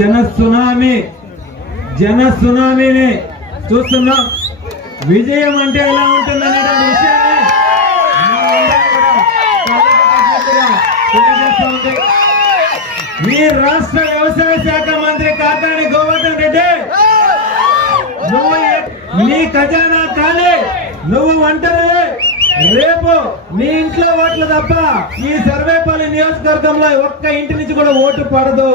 జన సునామీని చూస్తున్నాం. విజయం అంటే ఎలా ఉంటుందనేటువంటి విషయాన్ని ఈ రాష్ట్ర వ్యవసాయ శాఖ మంత్రి కాకాని గోవర్ధన్ రెడ్డి, నువ్వు నీ ఖజానా ఖాళీ, నువ్వు ఒంటరి. రేపు నీ ఇంట్లో ఓట్లు తప్ప ఈ సర్వేపల్లి నియోజకవర్గంలో ఒక్క ఇంటి నుంచి కూడా ఓటు పడదు.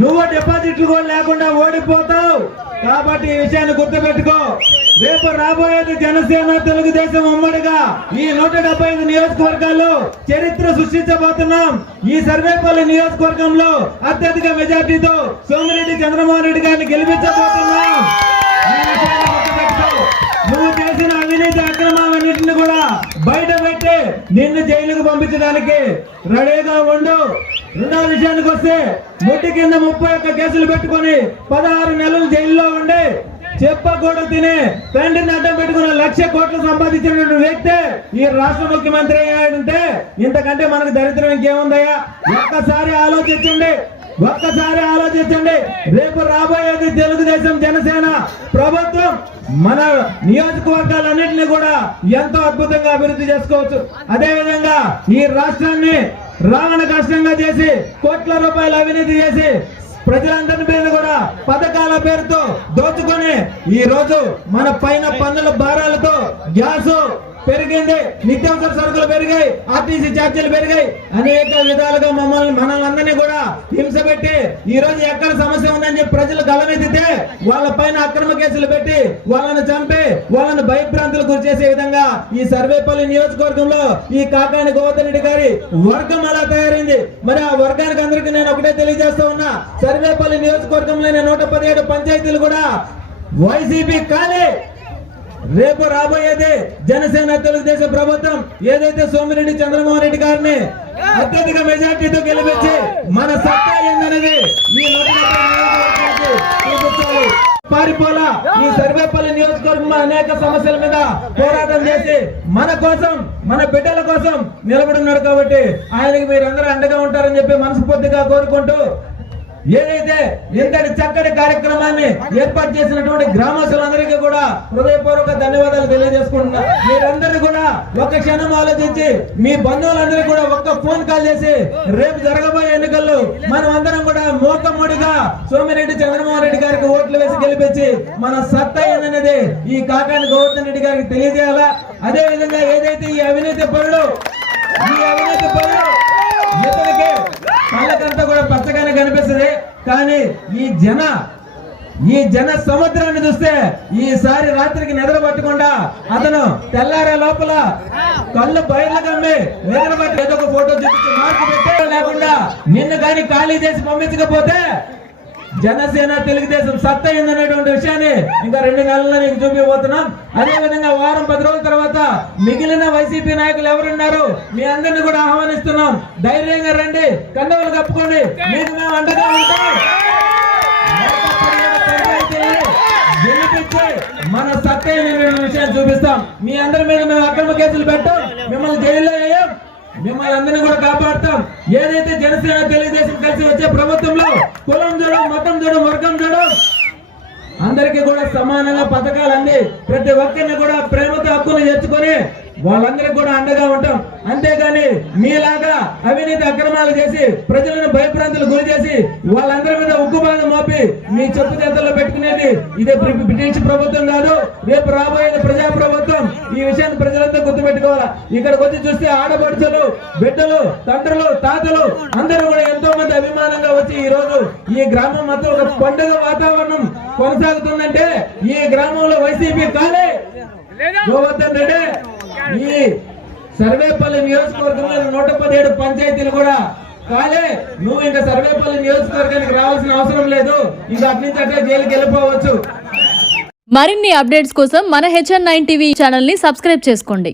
నువ్వు డిపాజిట్లు కూడా లేకుండా ఓడిపోతావు. కాబట్టి ఈ విషయాన్ని గుర్తుపెట్టుకో. రేపు రాబోయేది జనసేన తెలుగుదేశం ఉమ్మడిగా ఈ 175 నియోజకవర్గాల్లో చరిత్ర సృష్టించబోతున్నాం. ఈ సర్వేపల్లి నియోజకవర్గంలో అత్యధిక మెజార్టీతో సోమిరెడ్డి చంద్రమోహన్ రెడ్డి గారిని గెలిపించబోతున్నాం. నువ్వు చేసిన అవినీతి అక్రమాలన్నింటినీ కూడా బయట పెట్టి నిన్ను జైలుకు పంపించడానికి రెడీగా ఉండు. రెండో విషయానికి వస్తే, ముట్టి కింద 31 కేసులు పెట్టుకుని 16 నెలలు జైల్లో ఉండి చెప్పకూడదు తినే తండ్రిని అడ్డం పెట్టుకున్న 1,00,000 కోట్లు సంపాదించిన వ్యక్తి ఈ రాష్ట్ర ముఖ్యమంత్రి అయ్యాడంటే ఇంతకంటే మనకు దరిద్రం ఇంకేముందయ్యా? ఒక్కసారి ఆలోచించండి. రేపు రాబోయేది తెలుగుదేశం జనసేన ప్రభుత్వం. మన నియోజకవర్గాలన్నింటినీ కూడా ఎంతో అద్భుతంగా అభివృద్ధి చేసుకోవచ్చు. అదే విధంగా ఈ రాష్ట్రాన్ని రావణ కష్టంగా చేసి కోట్ల రూపాయలు అవినీతి చేసి ప్రజలందరి మీద కూడా పథకాల పేరుతో దోచుకొని ఈ రోజు మన పైన పన్నుల భారాలతో గ్యాస్ పెరిగింది, నిత్యావసర సరుకులు పెరిగాయి, ఆర్టీసీ ఛార్జీలు పెరిగాయి, అనేక విధాలుగా మనల్ని కూడా హింస పెట్టి ఈ రోజు ఎక్కడ సమస్య ఉందని చెప్పి ప్రజలు గలమెత్తితే వాళ్ళ పైన అక్రమ కేసులు పెట్టి వాళ్ళని చంపి వాళ్ళని భయభ్రాంతులు గురి చేసే విధంగా ఈ సర్వేపల్లి నియోజకవర్గంలో ఈ కాకాని గోవర్ధన్ రెడ్డి గారి వర్గం అలా తయారైంది. మరి ఆ వర్గానికి అందరికీ నేను ఒకటే తెలియజేస్తా ఉన్నా, సర్వేపల్లి నియోజకవర్గంలోని 117 పంచాయతీలు కూడా వైసీపీ కానీ రేపు రాబోయేది జనసేన తెలుగుదేశం ప్రభుత్వం ఏదైతే సోమిరెడ్డి చంద్రమోహన్ రెడ్డి గారిని అత్యధిక మెజార్టీతో గెలిపించి మన సత్తా ఏందనేది ఈ పారిపోలా. ఈ సర్వేపల్లి నియోజకవర్గంలో అనేక సమస్యల మీద పోరాటం చేసి మన కోసం, మన బిడ్డల కోసం నిలబడున్నాడు. కాబట్టి ఆయనకి మీరందరూ అండగా ఉంటారని చెప్పి మనస్ఫూర్తిగా కోరుకుంటూ, ఏదైతే ఇంతటి చక్కటి కార్యక్రమాన్ని ఏర్పాటు చేసినటువంటి గ్రామస్తులందరికీ కూడా హృదయపూర్వక ధన్యవాదాలు తెలియజేసుకుంటున్నా. మీరందరూ కూడా ఒక క్షణం ఆలోచించి మీ బంధువులందరూ కూడా ఒక్క ఫోన్ కాల్ చేసి రేపు జరగబోయే ఎన్నికల్లో మనం అందరం కూడా మూకమ్మడిగా సోమిరెడ్డి చంద్రమోహన్ రెడ్డి గారికి ఓట్లు వేసి గెలిపించి మన సత్తా ఏందనేది ఈ కాకాని గోవర్ధన్ రెడ్డి గారికి తెలియజేయాలా. అదే విధంగా ఏదైతే ఈ అవినీతి పనులు ఇతనికి కళ్ళకంతా కూడా పచ్చగానే కనిపిస్తుంది. కానీ ఈ జన సముద్రాన్ని చూస్తే ఈసారి రాత్రికి నిద్ర పట్టకుండా అతను తెల్లారే లోపల కళ్ళు బయలు కమ్మి నిద్ర పట్టి ఏదో ఒక ఫోటో చూపించి మార్పు పెట్టే లేకుండా నిన్ను కానీ ఖాళీ చేసి పంపించకపోతే జనసేన తెలుగుదేశం సత్తా ఏందనేటువంటి విషయాన్ని ఇంకా 2 నెలల్లో నీకు చూపిపోతున్నాం. అదే విధంగా వారం 10 రోజుల తర్వాత మిగిలిన వైసీపీ నాయకులు ఎవరున్నారు మీ అందరినీ కూడా ఆహ్వానిస్తున్నాం. ధైర్యంగా రండి, కండవలు కప్పుకోండి, మీకు మేము అండగా ఉంటాం. గెలిపించి మన సత్తా విషయాన్ని చూపిస్తాం. మీ అందరి మీద మేము అక్రమ కేసులు పెట్టాం, మిమ్మల్ని జైల్లో వేయం, మిమ్మల్ని అందరినీ కూడా కాపాడుతాం. ఏదైతే జనసేన తెలుగుదేశం కలిసి వచ్చే ప్రభుత్వంలో కులం చూడ, మతం చూడ, వర్గం చూడ, అందరికీ కూడా సమానంగా పథకాలన్నీ ప్రతి ఒక్కరిని కూడా ప్రేమతో హక్కులు తెచ్చుకొని వాళ్ళందరికీ కూడా అండగా ఉంటాం. అంతేగాని మీలాగా అవినీతి అక్రమాలు చేసి ప్రజలను భయభ్రాంతులు గురి చేసి వాళ్ళందరి మీద ఉక్కుబాధ మోపి మీ చెప్పు చేతుల్లో పెట్టుకునేది ఇదే బ్రిటిష్ ప్రభుత్వం కాదు. రేపు రాబోయేది ప్రజా ప్రభుత్వం. ఈ విషయాన్ని ప్రజలంతా గుర్తుపెట్టుకోవాలా. ఇక్కడికి వచ్చి చూస్తే ఆడపడుచులు, బిడ్డలు, తండ్రులు, తాతలు అందరూ కూడా ఎంతో మంది అభిమానంగా వచ్చి ఈ రోజు ఈ గ్రామం మొత్తం ఒక పండుగ వాతావరణం కొనసాగుతుందంటే ఈ గ్రామంలో వైసీపీ కాలే గోవర్ధన్ రెడ్డి. ఈ సర్వేపల్లి నియోజకవర్గంలో 117 పంచాయతీలు కూడా కాలే. నువ్వు ఇంకా సర్వేపల్లి నియోజకవర్గానికి రావాల్సిన అవసరం లేదు. ఇంకా అటు నుంచి అట్లా జైలుకి వెళ్ళిపోవచ్చు. మరిన్ని అప్డేట్స్ కోసం మన HN9 టీవీ ఛానల్ ని సబ్స్క్రైబ్ చేసుకోండి.